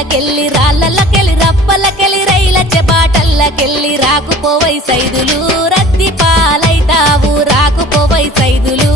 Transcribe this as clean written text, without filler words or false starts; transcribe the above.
కొండలకెళ్ళి రాళ్ళకెళ్ళి రప్పలకెళ్ళి రైల చెబాటల్లకెళ్ళి రాకుపోవై Saidulu రత్తి పాలైతావు రాకుపోవై Saidulu